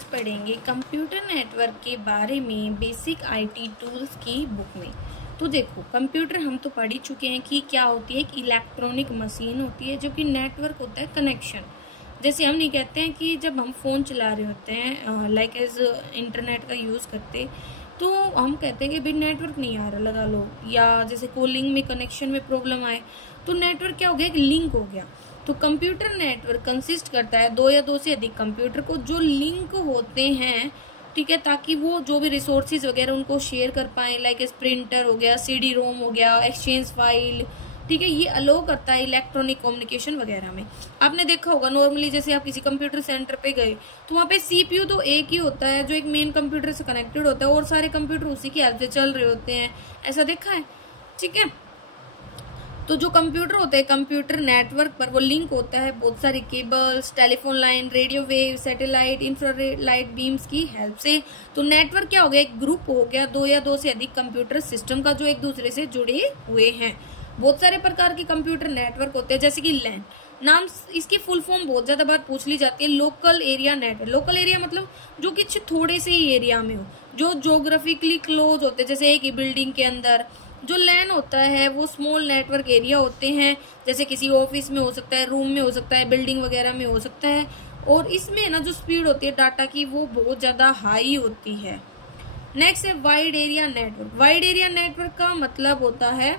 आज पढ़ेंगे computer network के बारे में बेसिक आईटी टूल्स की बुक में। तो देखो, कंप्यूटर हम तो पढ़ ही चुके हैं कि क्या होती है। एक इलेक्ट्रॉनिक मशीन होती है जो कि नेटवर्क होता है कनेक्शन। जैसे हम नहीं कहते हैं कि जब हम फ़ोन चला रहे होते हैं लाइक एज इंटरनेट का यूज़ करते, तो हम कहते हैं कि भाई नेटवर्क नहीं आ रहा, लगा लो। या जैसे कॉलिंग में कनेक्शन में प्रॉब्लम आए तो नेटवर्क क्या हो गया, एक लिंक हो गया। तो कंप्यूटर नेटवर्क कंसिस्ट करता है दो या दो से अधिक कंप्यूटर को जो लिंक होते हैं, ठीक है, ताकि वो जो भी रिसोर्सेज वगैरह उनको शेयर कर पाए। लाइक प्रिंटर हो गया, सीडी रोम हो गया, एक्सचेंज फाइल, ठीक है, ये अलो करता है इलेक्ट्रॉनिक कम्युनिकेशन वगैरह में। आपने देखा होगा नॉर्मली जैसे आप किसी कंप्यूटर सेंटर पे गए तो वहाँ पे सीपीयू तो एक ही होता है जो एक मेन कंप्यूटर से कनेक्टेड होता है और सारे कंप्यूटर उसी की हेल्प से चल रहे होते हैं। ऐसा देखा है, ठीक है। तो जो कंप्यूटर होते हैं, कंप्यूटर नेटवर्क पर वो लिंक होता है बहुत सारे cables, telephone line, radio wave, satellite, infrared light beams की हेल्प से। तो नेटवर्क क्या हो गया, एक ग्रुप हो गया दो या दो से अधिक कंप्यूटर सिस्टम का जो एक दूसरे से जुड़े हुए हैं। बहुत सारे प्रकार के कंप्यूटर नेटवर्क होते हैं, जैसे कि लैन। नाम इसकी फुल फॉर्म बहुत ज्यादा बार पूछ ली जाती है, local area network. Local area मतलब जो कि थोड़े से ही एरिया में हो, जो ज्योग्राफिकली क्लोज होते हैं, जैसे एक ही बिल्डिंग के अंदर। जो लैन होता है वो स्मॉल नेटवर्क एरिया होते हैं, जैसे किसी ऑफिस में हो सकता है, रूम में हो सकता है, बिल्डिंग वगैरह में हो सकता है। और इसमें ना जो स्पीड होती है डाटा की वो बहुत ज्यादा हाई होती है। नेक्स्ट है wide area network. Wide area network का मतलब होता है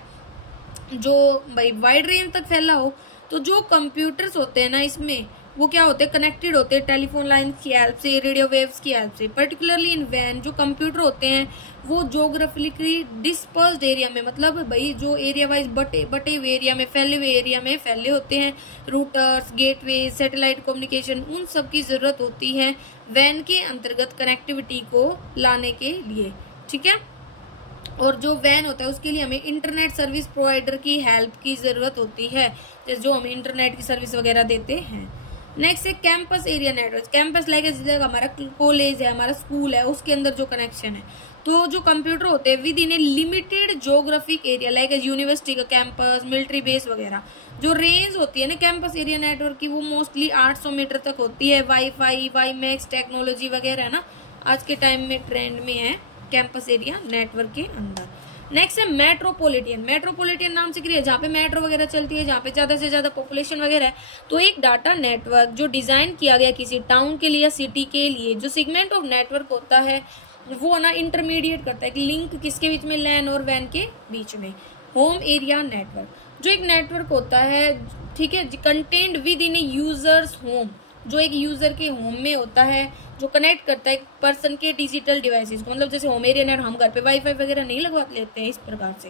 जो भाई वाइड रेंज तक फैला हो। तो जो कंप्यूटर्स होते हैं ना इसमें वो क्या होते हैं, कनेक्टेड होते हैं टेलीफोन लाइन की हेल्प से, रेडियो वेव्स की हेल्प से। पर्टिकुलरली इन वैन जो कंप्यूटर होते हैं वो ज्योग्राफिकली डिस्पर्स्ड एरिया में, मतलब भाई जो एरिया वाइज बटे हुए एरिया में, फैले हुए एरिया में फैले होते हैं। रूटर्स, गेटवे, सैटेलाइट कम्युनिकेशन, उन सब की जरूरत होती है वैन के अंतर्गत कनेक्टिविटी को लाने के लिए, ठीक है। और जो वैन होता है उसके लिए हमें इंटरनेट सर्विस प्रोवाइडर की हेल्प की जरूरत होती है, जैसे जो हमें इंटरनेट की सर्विस वगैरह देते हैं। नेक्स्ट है campus area network. Campus like हमारा कॉलेज है, हमारा स्कूल है, उसके अंदर जो कनेक्शन है। तो जो कंप्यूटर होते हैं with in A limited geographic area like university का कैंपस, मिलिट्री बेस वगैरह। जो रेंज होती है ना कैंपस एरिया नेटवर्क की वो मोस्टली 800 मीटर तक होती है। वाईफाई, वाईमैक्स टेक्नोलॉजी वगैरह ना आज के टाइम में ट्रेंड में है कैंपस एरिया नेटवर्क के अंदर। नेक्स्ट है मेट्रोपॉलिटन। मेट्रोपॉलिटन नाम से क्रिया जहाँ पे मेट्रो वगैरह चलती है, जहाँ पे ज्यादा से ज्यादा पॉपुलेशन वगैरह है। तो एक डाटा नेटवर्क जो डिजाइन किया गया किसी टाउन के लिए या सिटी के लिए, जो सेगमेंट ऑफ नेटवर्क होता है वो ना इंटरमीडिएट करता है, लिंक किसके बीच में, लैन और वैन के बीच में। होम एरिया नेटवर्क जो एक नेटवर्क होता है, ठीक है, content with in A users home, जो एक यूजर के होम में होता है, जो कनेक्ट करता है एक पर्सन के डिजिटल डिवाइसेस को। मतलब जैसे होम एरिया नेट हम घर पे वाईफाई वगैरह नहीं लगवा लेते हैं, इस प्रकार से।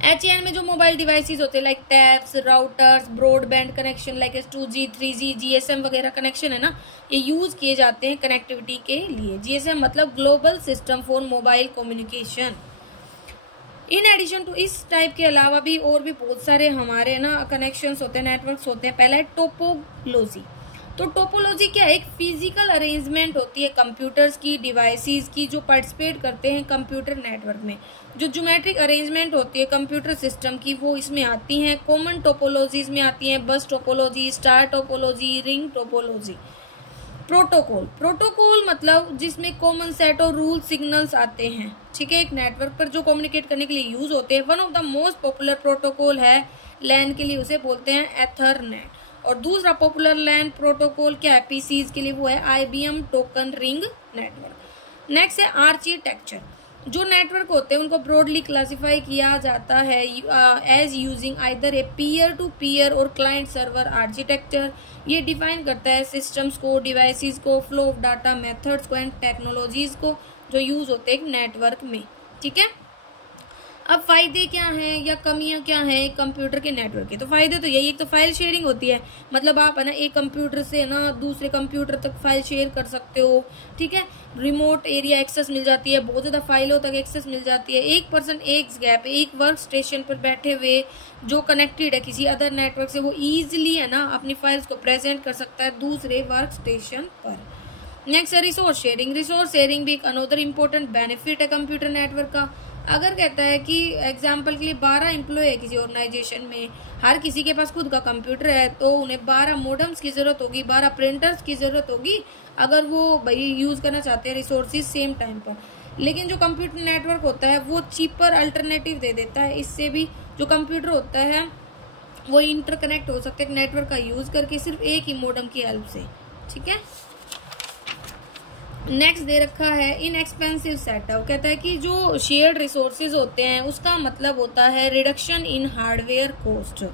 HAN में जो मोबाइल डिवाइसेस होते हैं like tabs, routers, broadband connection like 2G, 3G, GSM वगैरह कनेक्शन है ना, ये यूज किए जाते हैं कनेक्टिविटी के लिए। GSM मतलब global system for mobile communication. In addition to इस टाइप के अलावा भी और भी बहुत सारे हमारे ना कनेक्शंस होते हैं, नेटवर्क्स होते हैं। पहला है टोपोलॉजी। तो टोपोलॉजी क्या है, एक फिजिकल अरेंजमेंट होती है कंप्यूटर्स की, डिवाइसेस की जो पार्टिसिपेट करते हैं कंप्यूटर नेटवर्क में। जो ज्योमेट्रिक अरेंजमेंट होती है कंप्यूटर सिस्टम की वो इसमें आती हैं। कॉमन टोपोलॉजीज में आती हैं बस topology, star topology, ring topology. Protocol. Protocol मतलब जिसमें कॉमन सेट और रूल सिग्नल्स आते हैं, ठीक है, एक नेटवर्क पर जो कम्युनिकेट करने के लिए यूज होते हैं। One of the most popular protocol है लैन के लिए, उसे बोलते हैं एथरनेट। और दूसरा पॉपुलर लैन प्रोटोकॉल क्या है पीसीज के लिए, वो है IBM token ring network. Next है आर्किटेक्चर। जो नेटवर्क होते हैं उनको ब्रॉडली क्लासिफाई किया जाता है as using either a peer to peer और क्लाइंट सर्वर आर्किटेक्चर। ये डिफाइन करता है सिस्टम्स को, डिवाइसेस को, फ्लो ऑफ डाटा, मेथड्स को एंड टेक्नोलॉजीज को जो यूज होते हैं नेटवर्क में, ठीक है। अब फायदे क्या हैं या कमियां क्या हैं कंप्यूटर के नेटवर्क के। तो फायदे तो यही, एक तो फाइल शेयरिंग होती है, मतलब आप है ना एक कंप्यूटर से ना दूसरे कंप्यूटर तक फाइल शेयर कर सकते हो, ठीक है। रिमोट एरिया एक्सेस मिल जाती है, बहुत ज्यादा फाइलों तक एक्सेस मिल जाती है। एक पर्सन एक गैप, एक वर्क स्टेशन पर बैठे हुए जो कनेक्टेड है किसी अदर नेटवर्क से, वो इजिली है ना अपनी फाइल्स को प्रेजेंट कर सकता है दूसरे वर्क स्टेशन पर। नेक्स्ट है रिसोर्स शेयरिंग। रिसोर्स शेयरिंग भी एक अनदर इम्पोर्टेंट बेनिफिट है कंप्यूटर नेटवर्क का। अगर कहता है कि एग्जाम्पल के लिए 12 एम्प्लॉय है किसी ऑर्गेनाइजेशन में, हर किसी के पास खुद का कंप्यूटर है, तो उन्हें 12 मोडम्स की जरूरत होगी, 12 प्रिंटर्स की जरूरत होगी अगर वो भाई यूज करना चाहते हैं रिसोर्सेज सेम टाइम पर। लेकिन जो कंप्यूटर नेटवर्क होता है वो चीपर अल्टरनेटिव दे देता है। इससे भी जो कंप्यूटर होता है वो इंटरकनेक्ट हो सकते हैं नेटवर्क का यूज करके सिर्फ एक ही मोडम की हेल्प से। ठीक है, नेक्स्ट दे रखा है इनएक्सपेंसिव सेटअप। कहता है कि जो शेयर्ड रिसोर्सेज होते हैं उसका मतलब होता है रिडक्शन इन हार्डवेयर कॉस्ट।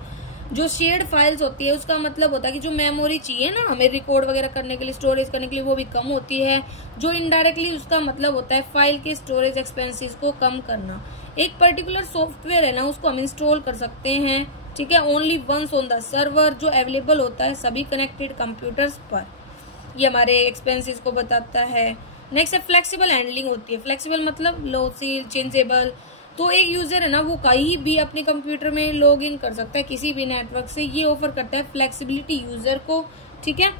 जो शेयर्ड फाइल्स होती है उसका मतलब होता है कि जो मेमोरी चाहिए ना हमें रिकॉर्ड वगैरह करने के लिए, स्टोरेज करने के लिए, वो भी कम होती है। जो इनडायरेक्टली उसका मतलब होता है फाइल के स्टोरेज एक्सपेंसेस को कम करना। एक पर्टिकुलर सॉफ्टवेयर है ना उसको हम इंस्टॉल कर सकते हैं, ठीक है, only once on the server, जो अवेलेबल होता है सभी कनेक्टेड कंप्यूटर्स पर। ये हमारे एक्सपेंसेस को बताता है। नेक्स्ट है फ्लेक्सिबल हैंडलिंग होती है। फ्लेक्सिबल मतलब लॉसिल, चेंजेबल। तो एक यूजर है ना वो कहीं भी अपने कंप्यूटर में लॉग इन कर सकता है किसी भी नेटवर्क से। ये ऑफर करता है फ्लेक्सिबिलिटी यूजर को। ठीक है,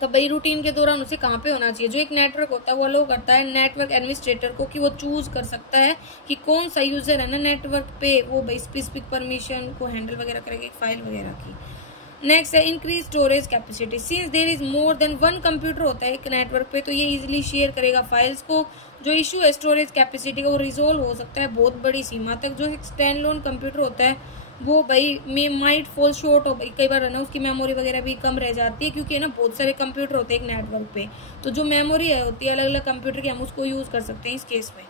तो भाई रूटीन के दौरान उसे कहाँ पे होना चाहिए। जो एक नेटवर्क होता है वो अलाउ करता है नेटवर्क एडमिनिस्ट्रेटर को कि वो चूज कर सकता है कि कौन सा यूजर है ना नेटवर्क पे वो भाई स्पेसिफिक परमिशन को हैंडल वगैरह करेगा फाइल वगैरह की। नेक्स्ट है increase storage capacity. Since there is more than one computer होता है एक नेटवर्क पे, तो ये इजीली शेयर करेगा फाइल्स को। जो इशू है स्टोरेज कैपेसिटी का वो रिजोल्व हो सकता है बहुत बड़ी सीमा तक। जो एक स्टैंड लोन कंप्यूटर होता है वो भाई में माइट फॉल शॉर्ट हो, भाई कई बार है ना उसकी मेमोरी वगैरह भी कम रह जाती है क्योंकि है ना बहुत सारे कंप्यूटर होते हैं एक नेटवर्क पे, तो जो मेमोरी है होती है अलग अलग कंप्यूटर की, हम उसको यूज कर सकते हैं इस केस में।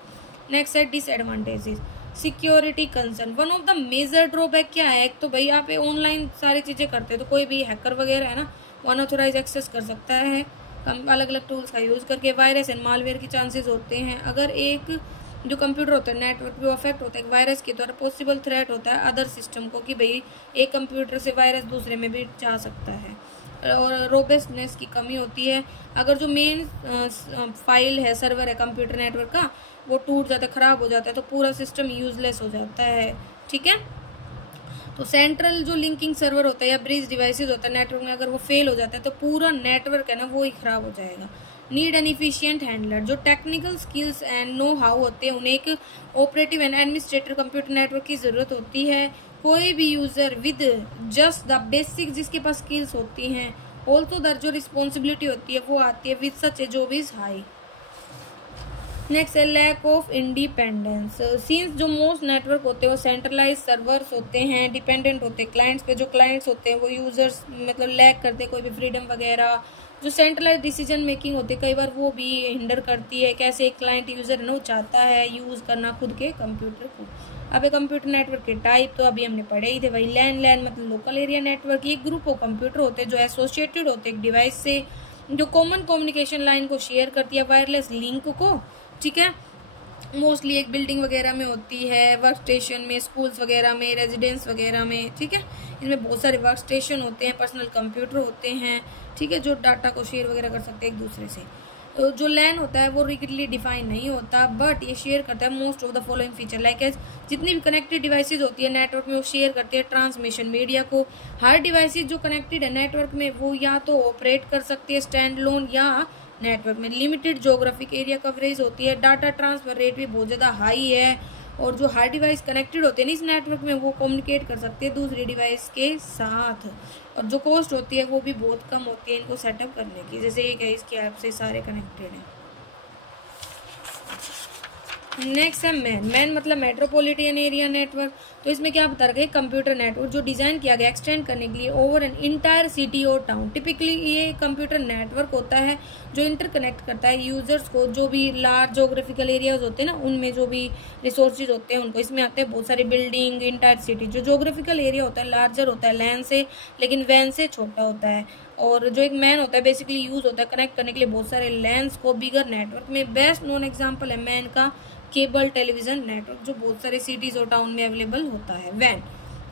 नेक्स्ट है disadvantages. Security concern. One of the major drawback क्या है, एक तो भाई आप ऑनलाइन सारी चीजें करते हैं तो कोई भी हैकर वगैरह है ना अनऑथोराइज एक्सेस कर सकता है अलग अलग टूल्स का यूज करके। वायरस एंड मालवेयर के चांसेस होते हैं। अगर एक जो कंप्यूटर होता है नेटवर्क भी अफेक्ट होता है वायरस के द्वारा, पॉसिबल थ्रेट होता है अदर सिस्टम को कि भाई एक कंप्यूटर से वायरस दूसरे में भी जा सकता है। और रोबस्टनेस की कमी होती है। अगर जो मेन फाइल है सर्वर है कंप्यूटर नेटवर्क का वो टूट जाता है, खराब हो जाता है, तो पूरा सिस्टम यूजलेस हो जाता है। ठीक है, तो सेंट्रल जो लिंकिंग सर्वर होता है या ब्रिज डिवाइसेस होता है नेटवर्क में, अगर वो फेल हो जाता है तो पूरा नेटवर्क है ना वो ही खराब हो जाएगा। Need an efficient handler. जो technical skills and know how होते हैं उन्हें एक operative and administrator computer network की जरूरत होती है। कोई भी user with just the basic जिसके पास स्किल्स होती हैं, ऑल्सो दर जो रिस्पॉन्सिबिलिटी होती है वो आती है with such A job is high. Next है लैक ऑफ इंडिपेंडेंस। सिंस जो मोस्ट नेटवर्क होते हैं वो सेंट्रलाइज सर्वर्स होते हैं, डिपेंडेंट होते हैं क्लाइंट्स पे। जो क्लाइंट्स होते हैं वो यूजर्स मतलब लैक करते हैं कोई भी फ्रीडम वगैरह। जो सेंट्रलाइज डिसीजन मेकिंग होती है कई बार वो भी हिंडर करती है। कैसे एक क्लाइंट यूजर है ना वो चाहता है यूज करना खुद के कंप्यूटर को। अब एक कंप्यूटर नेटवर्क के टाइप तो अभी हमने पढ़े ही थे भाई। लैन मतलब लोकल एरिया नेटवर्क। ये ग्रुप ऑफ कंप्यूटर होते हैं जो एसोसिएटेड होते हैं एक डिवाइस से, जो कॉमन कम्युनिकेशन लाइन को शेयर करती है वायरलेस लिंक को। ठीक है, मोस्टली एक बिल्डिंग वगैरह में होती है, वर्क स्टेशन में, स्कूल्स वगैरह में, रेजिडेंस वगैरह में। ठीक है, इसमें बहुत सारे वर्क स्टेशन होते हैं, पर्सनल कंप्यूटर होते हैं। ठीक है, जो डाटा को शेयर वगैरह कर सकते हैं एक दूसरे से। तो जो लैन होता है वो रिगिडली डिफाइन नहीं होता, बट ये शेयर करता है most of the following feature like as जितनी भी कनेक्टेड डिवाइसेज होती है नेटवर्क में वो शेयर करती है ट्रांसमिशन मीडिया को। हर डिवाइसेज जो कनेक्टेड है नेटवर्क में वो या तो ऑपरेट कर सकती है स्टैंड लोन या नेटवर्क में। लिमिटेड ज्योग्राफिक एरिया कवरेज होती है। डाटा ट्रांसफर रेट भी बहुत ज़्यादा हाई है। और जो हर डिवाइस कनेक्टेड होते हैं इस नेटवर्क में वो कम्युनिकेट कर सकते हैं दूसरी डिवाइस के साथ। और जो कॉस्ट होती है वो भी बहुत कम होती है इनको सेटअप करने की। जैसे एक है इसकी ऐप से सारे कनेक्टेड हैं। नेक्स्ट है मैन मतलब मेट्रोपॉलिटन एरिया नेटवर्क। तो इसमें क्या बता रखा है कंप्यूटर नेटवर्क जो डिजाइन किया गया एक्सटेंड करने के लिए ओवर एन इंटायर सिटी और टाउन। टिपिकली ये कंप्यूटर नेटवर्क होता है जो इंटरकनेक्ट करता है यूजर्स को। जो भी लार्ज जोग्राफिकल एरियाज होते हैं ना उनमें जो भी रिसोर्सेज होते हैं उनको इसमें आते हैं बहुत सारी बिल्डिंग इंटायर सिटी। जो जोग्राफिकल एरिया होता है लार्जर होता है लैन से, लेकिन वैन से छोटा होता है। और जो एक मैन होता है बेसिकली यूज होता है कनेक्ट करने के लिए बहुत सारे लैंस को बिगर नेटवर्क में। बेस्ट नोन एग्जाम्पल है मैन का केबल टेलीविजन नेटवर्क जो बहुत सारे सिटीज और टाउन में अवेलेबल होता है। वैन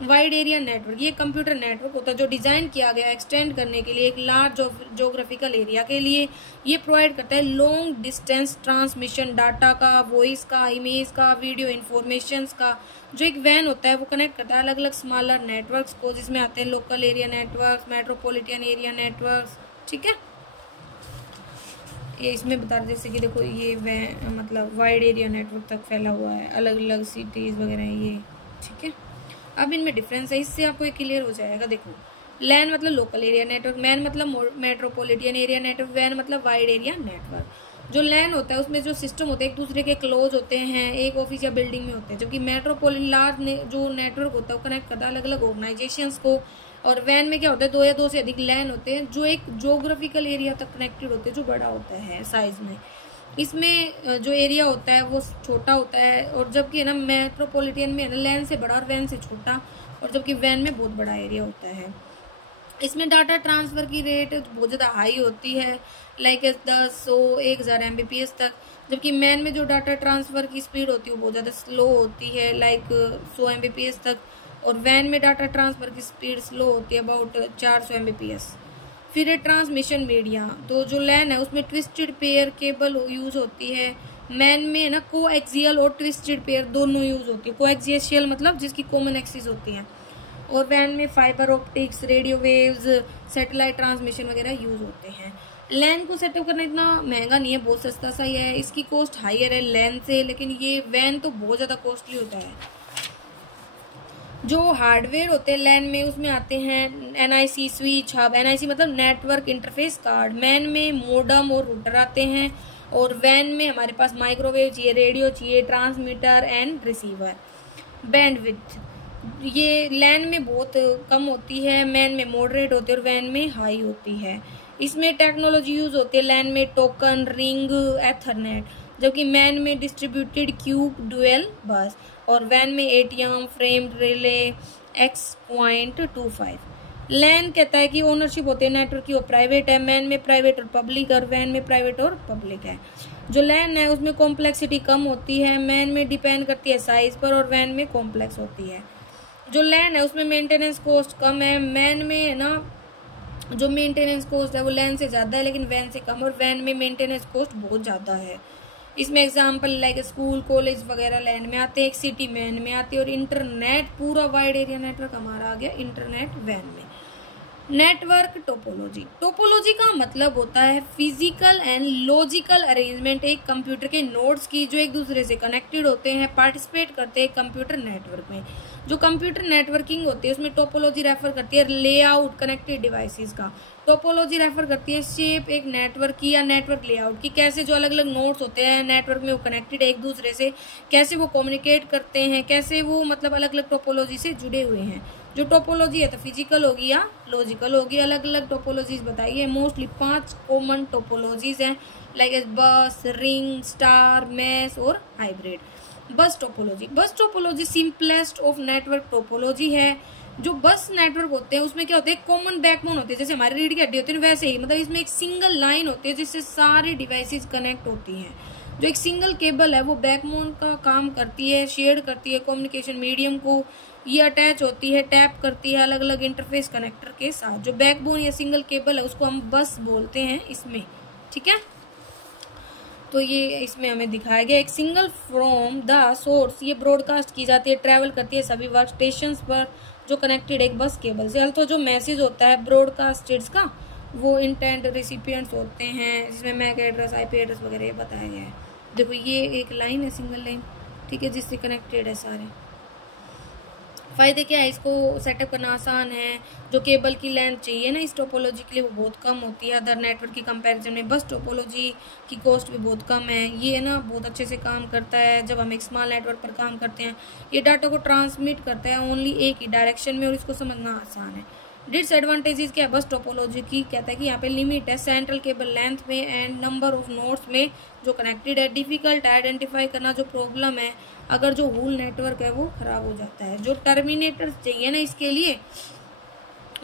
वाइड एरिया नेटवर्क ये कंप्यूटर नेटवर्क होता है जो डिजाइन किया गया एक्सटेंड करने के लिए एक लार्ज जोग्राफिकल एरिया के लिए। ये प्रोवाइड करता है लॉन्ग डिस्टेंस ट्रांसमिशन डाटा का, वॉइस का, इमेज का, वीडियो इंफॉर्मेशन का। जो एक वैन होता है वो कनेक्ट करता है अलग अलग स्मॉलर नेटवर्क्स को जिसमें आते हैं local area network, metropolitan area network. ठीक है, ये इसमें बता रहे जैसे कि देखो ये मतलब वाइड एरिया नेटवर्क तक फैला हुआ है, अलग अलग सिटीज़ वगैरह ये, ठीक है। अब इनमें डिफरेंस है, इससे आपको ये क्लियर हो जाएगा। देखो लैन मतलब लोकल एरिया नेटवर्क, मैन मतलब मेट्रोपॉलिटन एरिया नेटवर्क, वैन मतलब वाइड एरिया नेटवर्क। जो लैन होता है उसमें जो सिस्टम होते हैं एक दूसरे के क्लोज होते हैं, एक ऑफिस या बिल्डिंग में होते हैं, जबकि मेट्रोपॉलिटन लार्ज जो नेटवर्क होता है वो कनेक्ट करता है अलग अलग ऑर्गेनाइजेशंस को। और वैन में क्या होता है, 2 या 2 से अधिक लैन होते हैं जो एक जोग्राफिकल एरिया तक कनेक्टेड होते हैं, जो बड़ा होता है साइज में। इसमें जो एरिया होता है वो छोटा होता है, और जबकि है ना मेट्रोपॉलिटन में है ना लैन से बड़ा और वैन से छोटा, और जबकि वैन में बहुत बड़ा एरिया होता है। इसमें डाटा ट्रांसफ़र की रेट बहुत ज़्यादा हाई होती है, लाइक 10, 100, 1000 Mbps तक, जबकि मैन में जो डाटा ट्रांसफ़र की स्पीड होती है वो बहुत ज़्यादा स्लो होती है, लाइक 100 Mbps तक। और वैन में डाटा ट्रांसफ़र की स्पीड स्लो होती है, अबाउट 400 Mbps। फिर है ट्रांसमिशन मीडिया, तो जो लैन है उसमें ट्विस्टेड पेयर केबल यूज़ होती है। मैन में ना कोएक्सियल और ट्विस्टेड पेयर दोनों यूज़ होती है। कोएक्सियल मतलब जिसकी कॉमन एक्सिस होती है, और वैन में fibre optics, radio waves, satellite transmission वगैरह यूज़ होते हैं। लैन को सेटअप करना इतना महंगा नहीं है, बहुत सस्ता सा ही है, इसकी कॉस्ट हायर है लैन से, लेकिन ये वैन तो बहुत ज़्यादा कॉस्टली होता है। जो हार्डवेयर होते हैं लैन में उसमें आते हैं NIC स्विच, हब, NIC मतलब नेटवर्क इंटरफेस कार्ड। मैन में मोडम और रूटर आते हैं, और वैन में हमारे पास माइक्रोवेव चाहिए, रेडियो चाहिए, ट्रांसमीटर एंड रिसीवर। बैंडविड्थ ये लैन में बहुत कम होती है, मैन में मॉडरेट होती है और वैन में हाई होती है। इसमें टेक्नोलॉजी यूज होती है लैन में टोकन, रिंग, एथरनेट, जबकि मैन में डिस्ट्रीब्यूटेड क्यूब, डुअल बस, और वैन में ATM, फ्रेम रिले, X.25। लैन कहता है कि ओनरशिप होती है नेटवर्क की, वो प्राइवेट है। मैन में प्राइवेट और पब्लिक, और वैन में प्राइवेट और पब्लिक है। जो लैन है उसमें कॉम्प्लेक्सिटी कम होती है, मैन में डिपेंड करती है साइज पर, और वैन में कॉम्प्लेक्स होती है। जो लैन है उसमें मेंटेनेंस कॉस्ट कम है, मैन में है ना जो मेंटेनेंस कॉस्ट है वो लैन से ज़्यादा है लेकिन वैन से कम, और वैन में मेंटेनेंस कॉस्ट बहुत ज़्यादा है। इसमें एग्जांपल लाइक स्कूल, कॉलेज वगैरह लैन में आते हैं, एक सिटी मैन में आती है, और इंटरनेट पूरा वाइड एरिया नेटवर्क हमारा आ गया इंटरनेट वैन में। नेटवर्क टोपोलॉजी, टोपोलॉजी का मतलब होता है फिजिकल एंड लॉजिकल अरेंजमेंट एक कंप्यूटर के नोड्स की जो एक दूसरे से कनेक्टेड होते हैं, पार्टिसिपेट करते हैं कंप्यूटर नेटवर्क में। जो कंप्यूटर नेटवर्किंग होती है उसमें टोपोलॉजी रेफर करती है लेआउट कनेक्टेड डिवाइसेस का। टोपोलॉजी रेफर करती है शेप एक नेटवर्क की या नेटवर्क लेआउट की, कैसे जो अलग अलग नोड्स होते हैं नेटवर्क में वो कनेक्टेड है एक दूसरे से, कैसे वो कम्युनिकेट करते हैं, कैसे वो मतलब अलग अलग टोपोलॉजी से जुड़े हुए हैं। जो टोपोलॉजी है तो फिजिकल होगी या लॉजिकल होगी। अलग अलग टोपोलॉजीज बताइए, मोस्टली 5 कॉमन टोपोलॉजीज हैं, लाइक बस, रिंग, स्टार, मैश और हाइब्रिड। बस टोपोलॉजी, बस topology simplest of network topology है। जो बस नेटवर्क होते हैं उसमें क्या होते हैं, कॉमन बैकबोन होती है, जैसे हमारी रीढ़ की हड्डी होती है वैसे ही, मतलब इसमें एक सिंगल लाइन होती है जिससे सारी डिवाइसेस कनेक्ट होती हैं। जो एक सिंगल केबल है वो बैकबोन का काम करती है, शेयर करती है कम्युनिकेशन मीडियम को, ये अटैच होती है, टैप करती है अलग अलग इंटरफेस कनेक्टर के साथ। जो बैकबोन या सिंगल केबल है उसको हम बस बोलते हैं इसमें, ठीक है। तो ये इसमें हमें दिखाया गया एक सिंगल फ्रॉम द सोर्स, ये ब्रॉडकास्ट की जाती है, ट्रैवल करती है सभी वर्क स्टेशन पर जो कनेक्टेड एक बस केबल से। तो जो मैसेज होता है ब्रॉडकास्टेड का वो इंटेंट रिसिपिएंट्स होते हैं, जिसमें मैक एड्रेस, IP एड्रेस वगैरह ये बताया गया है। देखो ये एक लाइन है, सिंगल लाइन, ठीक है, जिससे कनेक्टेड है सारे। फायदे क्या है, इसको सेटअप करना आसान है। जो केबल की लेंथ चाहिए ना इस टोपोलॉजी के लिए वो बहुत कम होती है अदर नेटवर्क की कंपैरिजन में। बस टोपोलॉजी की कॉस्ट भी बहुत कम है, ये ना बहुत अच्छे से काम करता है जब हम एक स्मॉल नेटवर्क पर काम करते हैं। ये डाटा को ट्रांसमिट करता है ओनली एक ही डायरेक्शन में और इसको समझना आसान है। डिसएडवांटेजेस क्या है बस टोपोलॉजी की, कहता है कि यहाँ पे लिमिट है सेंट्रल केबल लेंथ में एंड नंबर ऑफ नोड्स में जो कनेक्टेड है। डिफिकल्ट आइडेंटिफाई करना जो प्रॉब्लम है अगर जो होल नेटवर्क है वो खराब हो जाता है। जो टर्मिनेटर चाहिए ना इसके लिए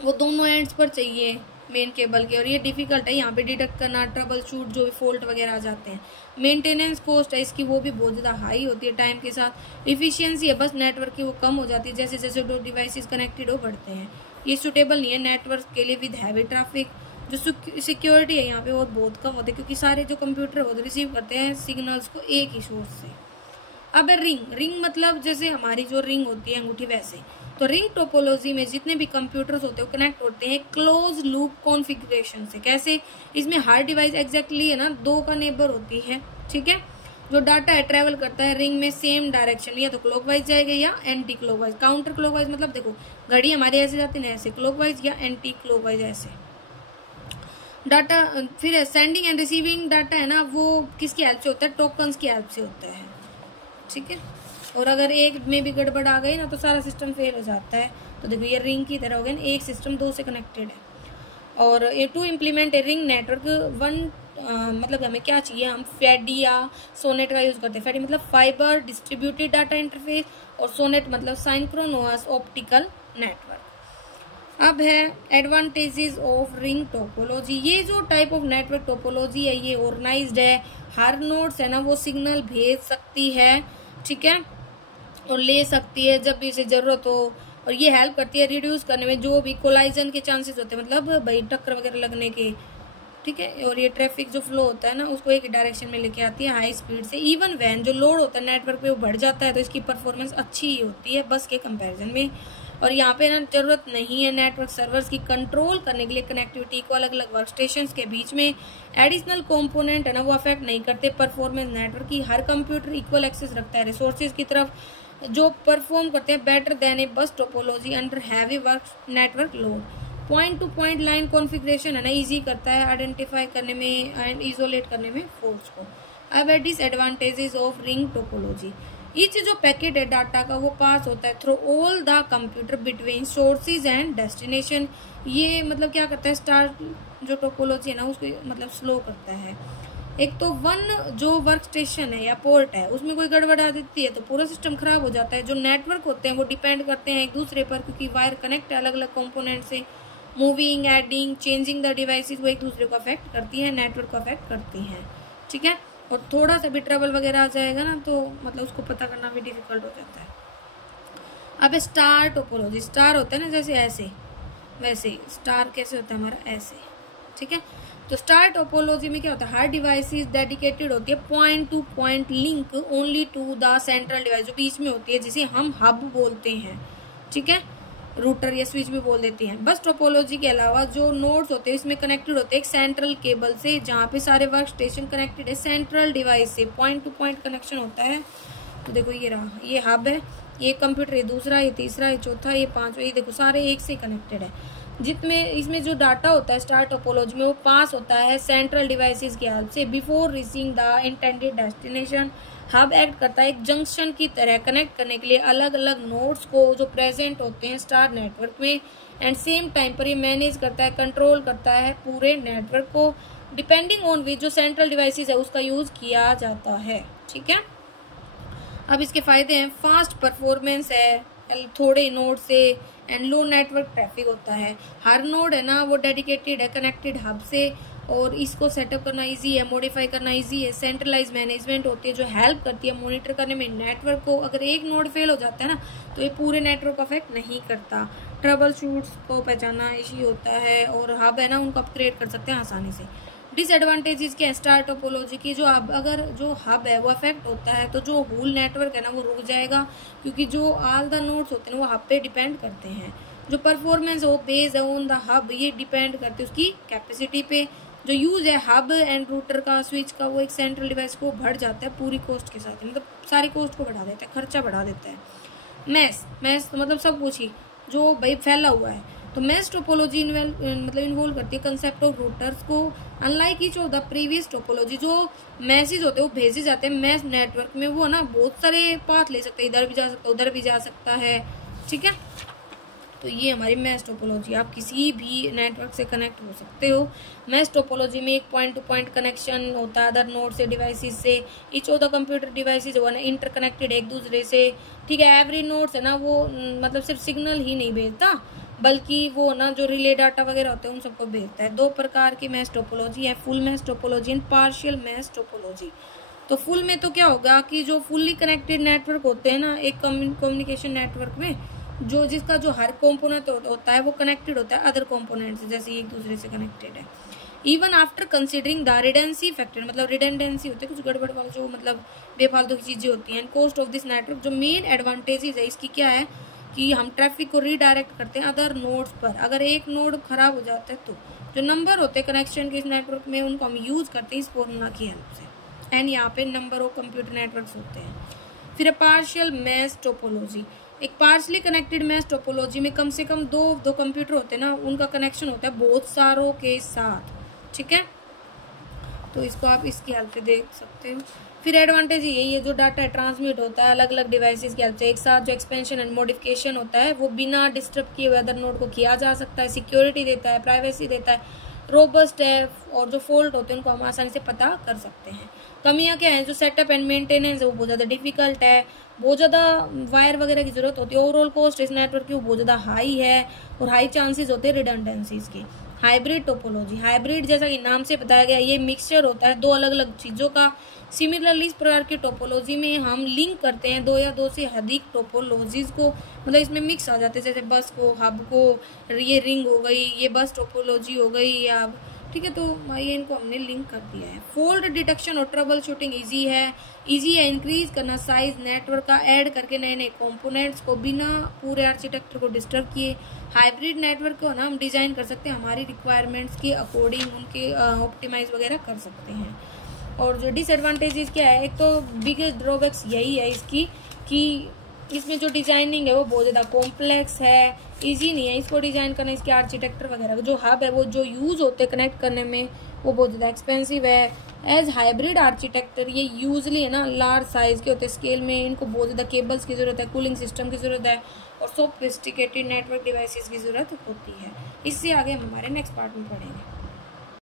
वो दोनों एंड्स पर चाहिए मेन केबल के, और ये डिफिकल्ट है यहाँ पे डिटेक्ट करना, ट्रबल शूट जो फॉल्ट वगैरह आ जाते हैं। मेंटेनेंस कॉस्ट है इसकी वो भी बहुत ज़्यादा हाई होती है टाइम के साथ। इफिशियंसी है बस नेटवर्क की वो कम हो जाती है जैसे जैसे दो डिवाइसेस कनेक्टेड हो बढ़ते हैं। ये सूटेबल नहीं है नेटवर्क के लिए विद हैवी ट्रैफिक। जो सिक्योरिटी है यहाँ पे वो बहुत कम होती है क्योंकि सारे जो कंप्यूटर है वो रिसीव करते हैं सिग्नल्स को एक ही सोर्स से। अब रिंग मतलब जैसे हमारी जो रिंग होती है अंगूठी वैसे, तो रिंग टोपोलॉजी में जितने भी कंप्यूटर्स होते हैं वो कनेक्ट होते हैं क्लोज लूप कॉन्फ़िगरेशन से। कैसे? इसमें हर डिवाइस एग्जैक्टली है ना 2 का नेबर होती है, ठीक है। जो डाटा है ट्रेवल करता है रिंग में सेम डायरेक्शन, या तो क्लॉकवाइज जाएगा या एंटी क्लॉकवाइज। काउंटर क्लॉकवाइज मतलब देखो घड़ी हमारी ऐसे जाती है ऐसे, क्लॉकवाइज या एंटी क्लॉकवाइज ऐसे। डाटा फिर सेंडिंग एंड रिसीविंग डाटा है ना वो किसकी हेल्प से होता है? टोकन्स की हेल्प से होता है, ठीक है। और अगर एक में भी गड़बड़ आ गई ना तो सारा सिस्टम फेल हो जाता है। तो देखो ये रिंग की तरह हो गया, एक सिस्टम 2 से कनेक्टेड है। और ये to implement a ring network मतलब हमें क्या चाहिए? हम फेडी या सोनेट का यूज करते हैं। फेडी मतलब फाइबर डिस्ट्रीब्यूटेड डाटा इंटरफेस, और सोनेट मतलब सिंक्रोनस ऑप्टिकल नेटवर्क। अब है एडवांटेजेस ऑफ रिंग टोपोलॉजी। ये जो टाइप ऑफ नेटवर्क टोपोलॉजी है ये ऑर्गेनाइज्ड है, हर नोड्स है ना वो सिग्नल भेज सकती है, ठीक है, और ले सकती है जब भी इसे जरूरत हो। और ये हेल्प करती है रिड्यूस करने में जो भी कोलाइजन के चांसेस होते हैं, मतलब भाई टक्कर वगैरह लगने के, ठीक है। और ये ट्रैफिक जो फ्लो होता है ना उसको एक डायरेक्शन में लेके आती है हाई स्पीड से। इवन वैन जो लोड होता है नेटवर्क पे वो बढ़ जाता है तो इसकी परफॉर्मेंस अच्छी ही होती है बस के कंपैरिजन में। और यहाँ पे ना जरूरत नहीं है नेटवर्क सर्वर्स की कंट्रोल करने के लिए कनेक्टिविटी को अलग अलग वर्क स्टेशन के बीच में। एडिशनल कंपोनेंट है ना वो अफेक्ट नहीं करते परफॉर्मेंस नेटवर्क की। हर कंप्यूटर इक्वल एक्सेस रखता है रिसोर्सेज की तरफ जो परफॉर्म करते हैं better than a bus topology under heavy work network load. Point to point line configuration है ना इजी करता है आइडेंटिफाई करने में एंड इजोलेट करने में फोर्स को। अब है disadvantages of ring topology. Each जो पैकेट है डाटा का वो पास होता है through all the computer between sources and destination. ये मतलब क्या करता है? स्टार जो टोपोलॉजी है ना उसको मतलब स्लो करता है। एक तो वन जो वर्क स्टेशन है या पोर्ट है उसमें कोई गड़बड़ आ देती है तो पूरा सिस्टम खराब हो जाता है। जो नेटवर्क होते हैं वो डिपेंड करते हैं एक दूसरे पर क्योंकि वायर कनेक्ट है अलग अलग कंपोनेंट से। Moving, adding, changing the devices वो एक दूसरे को अफेक्ट करती है, नेटवर्क को अफेक्ट करती हैं, ठीक है। और थोड़ा सा भी ट्रबल वगैरह आ जाएगा ना तो मतलब उसको पता करना भी डिफिकल्ट हो जाता है। अब स्टार टोपोलॉजी। स्टार होता है ना जैसे ऐसे, वैसे स्टार कैसे होता है हमारा ऐसे, ठीक है। तो स्टार टोपोलॉजी में क्या होता है? हर डिवाइसेस डेडिकेटेड होती है point to point link only to the central device जो बीच में होती है जिसे हम हब बोलते हैं, ठीक है। रूटर या स्विच भी बोल देती हैं। बस टोपोलॉजी के अलावा जो नोड्स होते हैं इसमें कनेक्टेड होते हैं एक सेंट्रल केबल से जहाँ पे सारे वर्क स्टेशन कनेक्टेड है सेंट्रल डिवाइस से। पॉइंट टू पॉइंट कनेक्शन होता है। तो देखो ये रहा, ये हब है, ये कंप्यूटर, ये दूसरा, ये तीसरा, ये चौथा, ये पांचवा, ये देखो सारे एक से कनेक्टेड है। जितमें इसमें जो डाटा होता है स्टार टोपोलॉजी में वो पास होता है सेंट्रल डिवाइसेस की हेल्प से before reaching the intended destination. Hub act करता है एक जंक्शन की तरह कनेक्ट करने के लिए अलग अलग नोड्स को जो प्रेजेंट होते हैं स्टार नेटवर्क में एंड सेम टाइम पर ये मैनेज करता है, कंट्रोल करता है पूरे नेटवर्क को डिपेंडिंग ऑन विच जो सेंट्रल डिवाइसेस है उसका यूज किया जाता है, ठीक है। अब इसके फायदे हैं, फास्ट परफॉर्मेंस है थोड़े नोड से एंड लो नेटवर्क ट्रैफिक होता है। हर नोड है ना वो डेडिकेटेड है कनेक्टेड हब से और इसको सेटअप करना इजी है, मॉडिफाई करना इजी है। सेंट्रलाइज मैनेजमेंट होती है जो हेल्प करती है मॉनिटर करने में नेटवर्क को। अगर एक नोड फेल हो जाता है ना तो ये पूरे नेटवर्क को अफेक्ट नहीं करता। ट्रबल शूट्स को पहचानना इजी होता है और हब है ना उनको अपग्रेड कर सकते हैं आसानी से। डिसएडवांटेजेस के स्टार टोपोलॉजी की जो अब अगर जो हब है वो अफेक्ट होता है तो जो होल नेटवर्क है ना वो रुक जाएगा क्योंकि जो ऑल द नोड्स होते हैं वो हब पे डिपेंड करते हैं। जो परफॉर्मेंस हो बेस्ड ऑन द हब ये डिपेंड करते हैं उसकी कैपेसिटी पे। जो यूज है हब एंड रूटर का स्विच का वो एक सेंट्रल डिवाइस को बढ़ जाता है पूरी कॉस्ट के साथ, मतलब सारी कॉस्ट को बढ़ा देता है, खर्चा बढ़ा देता है। मैस तो मतलब सब कुछ ही जो भाई फैला हुआ है। तो मैस टोपोलॉजी मतलब इन्वॉल्व करती है कंसेप्ट ऑफ रूटर्स को। Unlike each of the previous topology जो मैसेज होते हैं वो भेजे जाते हैं मैस नेटवर्क में, वो ना बहुत सारे पाथ ले सकते हैं, इधर भी जा सकता है उधर भी जा सकता है, ठीक है। तो ये हमारी मैस टोपोलॉजी, आप किसी भी नेटवर्क से कनेक्ट हो सकते हो। मैस टोपोलॉजी में एक पॉइंट टू पॉइंट कनेक्शन होता है अदर नोड से डिवाइसेस से। Each of the computer devices वो ना इंटरकनेक्टेड एक दूसरे से, ठीक है। एवरी नोड से ना वो मतलब सिर्फ सिग्नल ही नहीं भेजता बल्कि वो ना जो रिले डाटा वगैरह होते हैं उन सबको भेजता है। दो प्रकार की मैस टोपोलॉजी है, full mesh topology and partial mesh topology. तो फुल में तो क्या होगा कि जो फुल्ली कनेक्टेड नेटवर्क होते हैं ना एक कम्युनिकेशन नेटवर्क में जो जिसका जो हर कंपोनेंट होता है वो कनेक्टेड होता है अदर कंपोनेंट से, जैसे एक दूसरे से कनेक्टेड है। Even after considering the redundancy factor, मतलब रिडेंडेंसी होती है कुछ गड़बड़ वाला जो मतलब बेफालतू की चीजें होती हैं। कॉस्ट ऑफ दिस नेटवर्क जो मेन एडवांटेजेस है इसकी क्या है कि हम ट्रैफिक को रीडायरेक्ट करते हैं अदर नोड्स पर। अगर एक नोड खराब हो जाता है तो जो नंबर होते हैं कनेक्शन के इस नेटवर्क में उनको हम यूज़ करते हैं इस फॉर्मूला की हेल्प से। एंड यहाँ पे नंबर ऑफ कंप्यूटर नेटवर्क्स होते हैं। फिर पार्शियल मैश टोपोलॉजी, एक पार्शली कनेक्टेड मैश टोपोलॉजी में कम से कम दो कंप्यूटर होते हैं ना, उनका कनेक्शन होता है बहुत सारों के साथ, ठीक है। तो इसको आप इसकी हेल्प से देख सकते हो। फिर एडवांटेज यही है, जो डाटा ट्रांसमिट होता है अलग अलग डिवाइसेस की हेल्प से एक साथ, जो एक्सपेंशन एंड मॉडिफिकेशन होता है वो बिना डिस्टर्ब किए हुए अदर नोड को किया जा सकता है। सिक्योरिटी देता है, प्राइवेसी देता है, रोबस्ट है, और जो फॉल्ट होते हैं उनको हम आसानी से पता कर सकते हैं। कमियां क्या है, जो सेटअप एंड मेंटेनेंस है वो बहुत ज़्यादा डिफिकल्ट है, बहुत ज़्यादा वायर वगैरह की जरूरत होती है। ओवरऑल कॉस्ट इस नेटवर्क की वो बहुत ज़्यादा हाई है और हाई चांसेस होते हैं रिडंडेंसीज की। हाइब्रिड टोपोलॉजी, हाइब्रिड जैसा कि नाम से बताया गया ये मिक्सचर होता है दो अलग अलग चीज़ों का। सिमिलरली इस प्रकार की टोपोलॉजी में हम लिंक करते हैं दो या दो से अधिक टोपोलॉजीज को, मतलब इसमें मिक्स आ जाते हैं, जैसे बस को, हब को, ये रिंग हो गई, ये बस टोपोलॉजी हो गई या, ठीक है। तो ये इनको हमने लिंक कर दिया है। फॉल्ट डिटेक्शन और ट्रबल शूटिंग इजी है इंक्रीज करना साइज नेटवर्क का, ऐड करके नए नए कंपोनेंट्स को बिना पूरे आर्किटेक्चर को डिस्टर्ब किए। हाइब्रिड नेटवर्क को ना हम डिजाइन कर सकते हैं हमारी रिक्वायरमेंट्स के अकॉर्डिंग, उनके ऑप्टिमाइज वगैरह कर सकते हैं। और जो डिसएडवांटेजेस क्या है, एक तो बिगेस्ट ड्रॉबैक्स यही है इसकी कि इसमें जो डिजाइनिंग है वो बहुत ज़्यादा कॉम्प्लेक्स है, इजी नहीं है इसको डिजाइन करना। इसके आर्किटेक्चर वगैरह जो हब है वो जो यूज़ होते हैं कनेक्ट करने में वो बहुत ज़्यादा एक्सपेंसिव है। एज हाइब्रिड आर्किटेक्चर ये यूजली है ना लार्ज साइज के होते हैं, स्केल में इनको बहुत ज़्यादा केबल्स की ज़रूरत है, कूलिंग सिस्टम की ज़रूरत है और सोफिस्टिकेटेड नेटवर्क डिवाइसेस की ज़रूरत होती है। इससे आगे हम हमारे नेक्स्ट पार्ट में पढ़ेंगे।